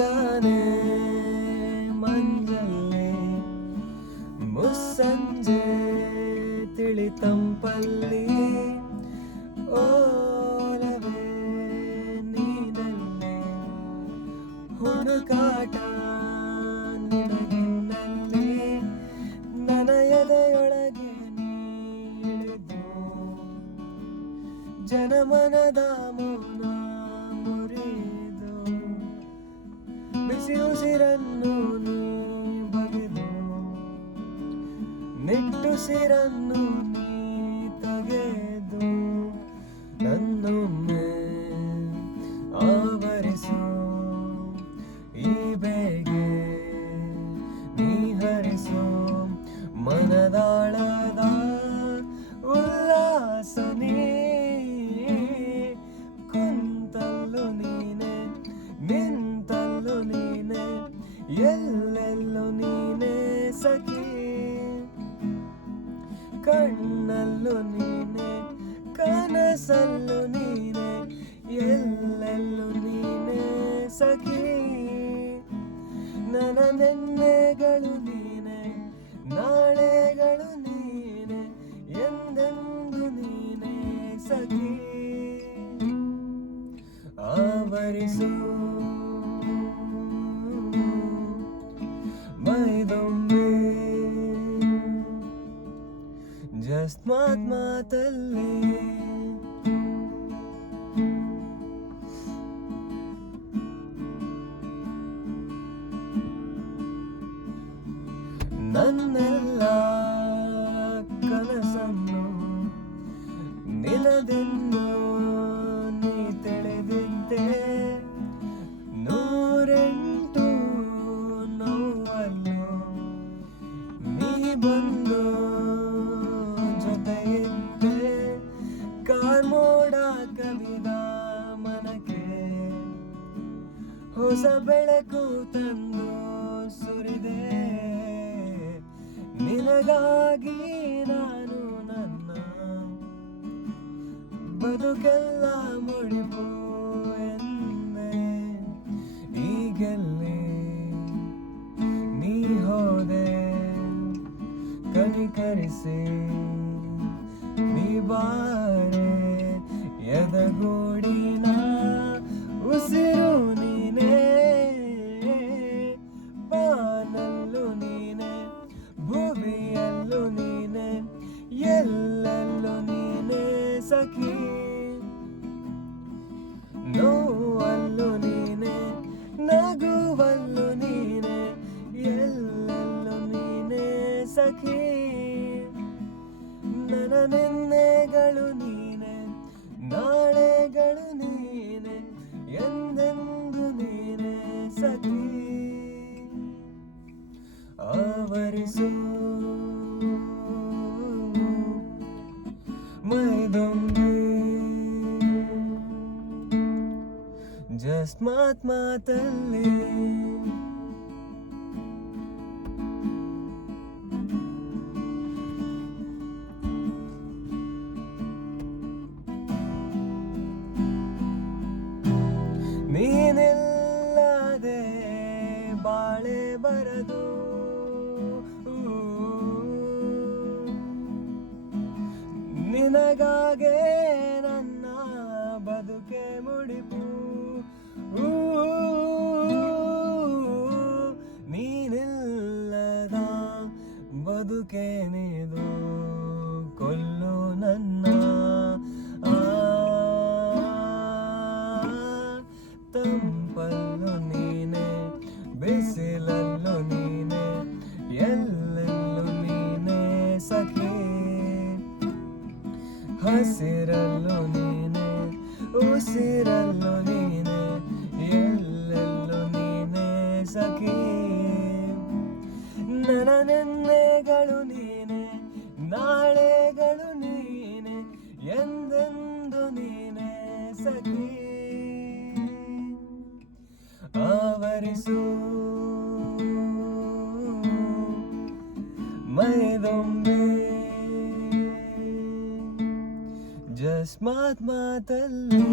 ಮುಂಜಾನೆ ಮಂಜಲ್ಲಿ ಮುಸ್ಸಂಜೆ ತಿಳಿತಂಪಲ್ಲಿ ಓಲವೇ ನೀನಲ್ಲಿ ಹುಡುಕಾಟ ನಿನಗಿನ್ನಲ್ಲಿ ನನ್ನ ಎದೆಯೊಳಗೆ ನೀ ಇಳಿದು ಜನಮನದ ಮೌನ ಮುರಿದು ಬಿಸಿ ಉಸಿರನ್ನು ನೀ ಬಗೆದು ನಿಟ್ಟುಸಿರನ್ನು ನೀ ತೆಗೆದು ನನ್ನೊಮ್ಮೆ ಆವರಿಸು ಈ ಬೇಗೆ ನೀ ಹರಿಸು ಮನದಾಳದ ಉಲ್ಲಾಸ ನೀ ಕುಂತಲ್ಲು ನೀನೆ ನಿಂತಲ್ಲು ನೀನೆ ಎಲ್ಲೆಲ್ಲೂ ನೀನೆ ಸಖಿ ಕಣ್ಣಲ್ಲೂ ನೀನೆ ಕನಸಲ್ಲೂ ನೀನೆ ಎಲ್ಲೆಲ್ಲೂ ನೀನೆ ಸಖಿ ನನ್ನ ನೆನ್ನೆಗಳು ನೀನೆ ನಾಳೆಗಳು ನೀನೆ ಎಂದೆಂದು ನೀನೆ ಸಖಿ ಆವರಿಸು ಮೈದೊಮ್ಮೆ ಜಸ್ಟ್ ಮಾತಲ್ಲಿ ನನ್ನೆಲ್ಲ ಕನಸನ್ನು ನಿನದೆಂದು ನೀ ತಿಳಿದಿದ್ದೆ ನೂರೆಂಟು ನೋವನ್ನು ನೀ ಬಂದು ಜೊತೆಯಿದ್ದೆ ಕಾರ್ಮೋಡ ಕವಿದ ಮನಕ್ಕೆ ಹೊಸ ಬೆಳಕು ತಂದು ಸುರಿದೆ ನಿನಗಾಗಿ ನಾನು ನನ್ನ ಬದುಕೆಲ್ಲ ಮುಡಿಪು ಎಂದೆ ಈಗೆಲ್ಲಿ ನೀ ಹೋದೆ ಕನಿಕರಿಸಿ ನೀ ಬಾರೆ ಎದಗೂಡಿನ ಉಸಿರು ನೀನೇ ಬಾನಲ್ಲೂ ನೀನೆ ಭುವಿಯಲ್ಲೂ ನೀನೆ ಎಲ್ಲೆಲ್ಲೂ ನೀನೆ ಸಖಿ ನೋವಲ್ಲೂ ನೀನೆ ನಗುವಲ್ಲೂ ನೀನೆ ಎಲ್ಲೆಲ್ಲೂ ನೀನೆ ಸಖಿ ನನ್ನ ನೆನ್ನೆಗಳು ನೀನೆ ನಾಳೆಗಳು ನೀನೆ ಎಂದೆಂದು ನೀನೆ ಸಖಿ ಆವರಿಸು ಮೈದೊಮ್ಮೆ ಜಸ್ಟ್ ಮಾತಲ್ಲಿ ನೀನಿಲ್ಲದೆ ಬಾಳೆ ಬರದು ನಿನಗಾಗೆ ನನ್ನ ಬದುಕೆ ಮುಡಿಪು ನೀನಿಲ್ಲದ ಬದುಕೇನಿದು ಕೊಲ್ಲು ನನ್ನ ತಂಪಲ್ಲೂ ನೀನೆ ಬಿಸಿಲಲ್ಲೂ ನೀನೆ ಎಲ್ಲೆಲ್ಲೂ ನೀನೆ ಸಖಿ ಹಸಿರಲ್ಲೂ ನೀನೆ ಉಸಿರಲ್ಲೂ ನೀನೆ ಎಲ್ಲೆಲ್ಲೂ ನೀನೆ ಸಖಿ ನನ್ನ ನೆನ್ನೆಗಳು ನೀನೆ ನಾಳೆಗಳು ನೀನೆ ಎಂದೆಂದು ನೀನೆ ಸಖಿ ಆವರಿಸು ಮೈದೊಮ್ಮೆ ಜಸ್ಟ್ ಮಾತಲ್ಲಿ